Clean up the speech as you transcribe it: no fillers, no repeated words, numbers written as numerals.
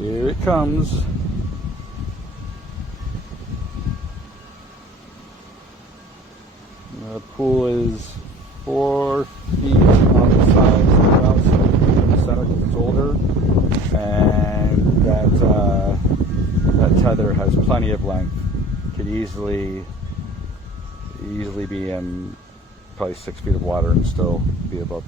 Here it comes. The pool is 4 feet on the sides, about 7 feet in the center because it's older, and that tether has plenty of length. Could easily be in probably 6 feet of water and still be above.